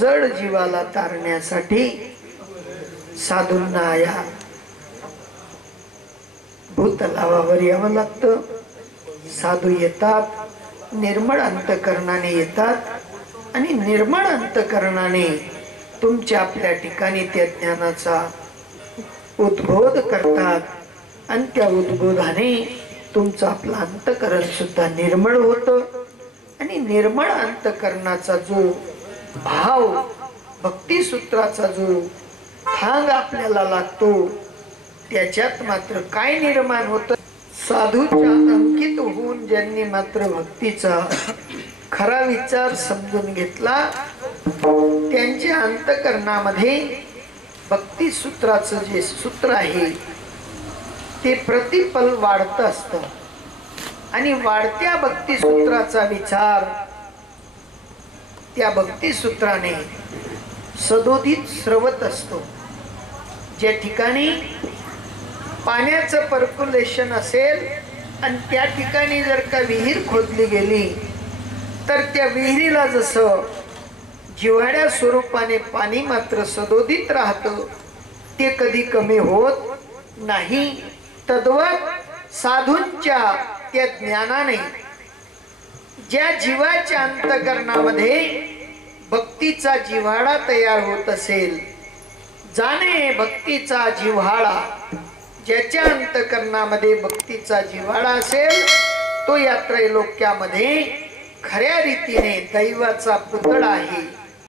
जड जीवाला तारण्यासाठी साधूंना या भूतलावावर यावं लागतं। साधू येतात, निर्मळ अंतकरणाने येतात आणि निर्मळ अंतकरणाने तुमच्या आपल्या ठिकाणी त्या ज्ञानाचा उद्बोध करतात आणि त्या उद्बोधाने तुमचं आपलं अंतकरण सुद्धा निर्मळ होतं आणि निर्मळ अंतकरणाचा जो भाव, भक्ती सूत्राचा जो थांग आपल्याला लागतो, त्याच्यात मात्र काय निर्माण होतं? साधूच्या अंकित होऊन ज्यांनी मात्र भक्तीचा खरा विचार समजून घेतला, त्यांच्या अंतकरणामध्ये भक्ती सूत्राचं जे सूत्र आहे ते प्रतिपल वाढत असतं आणि वाढत्या भक्ती सूत्राचा विचार त्या भक्ती सूत्राने सदोदित स्रवत असतो। ज्या ठिकाणी पाण्याचं पर्क्युलेशन असेल आणि त्या ठिकाणी जर का विहीर खोदली गेली तर त्या विहिरीला जसं जिव्हाळ्या स्वरूपाने पाणी मात्र सदोदित राहतं, ते कधी कमी होत नाही। तद्वत साधूंच्या त्या ज्ञानाने ज्या जीवाच्या अंतकरणामध्ये भक्तीचा जिव्हाळा तयार होत असेल, जाणे भक्तीचा जिव्हाळा, ज्याच्या अंतकरणामध्ये भक्तीचा जिव्हाळा असेल तो या त्रैलोक्यामध्ये खऱ्या रीतीने दैवाचा पुतळा आहे।